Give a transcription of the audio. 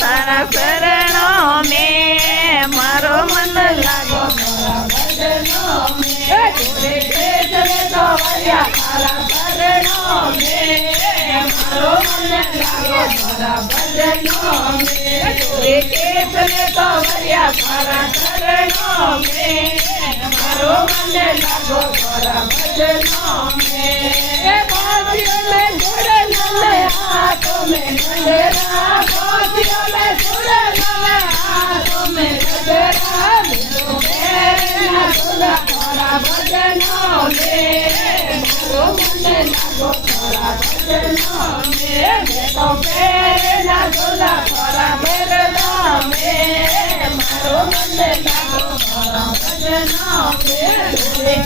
તારા શરણો में मारो मन लागो तारा भजनो में जोरे के चले तो वरिया तारा शरणो में मारो मन लागो तारा भजनो में जोरे के चले तो वरिया तारा शरणो में मारो मन लागो तारा भजनो में गोदियों में जोड़े नले हाथों में गजरा गोदियों में जोड़े नले हाथों में गजरा मेरे पैर ना झूला तारा भजनो में मारो मन लागो तारा भजनो में तो पैर ना झूला तारा भजनो में मारो मन लागो तारा भजनो में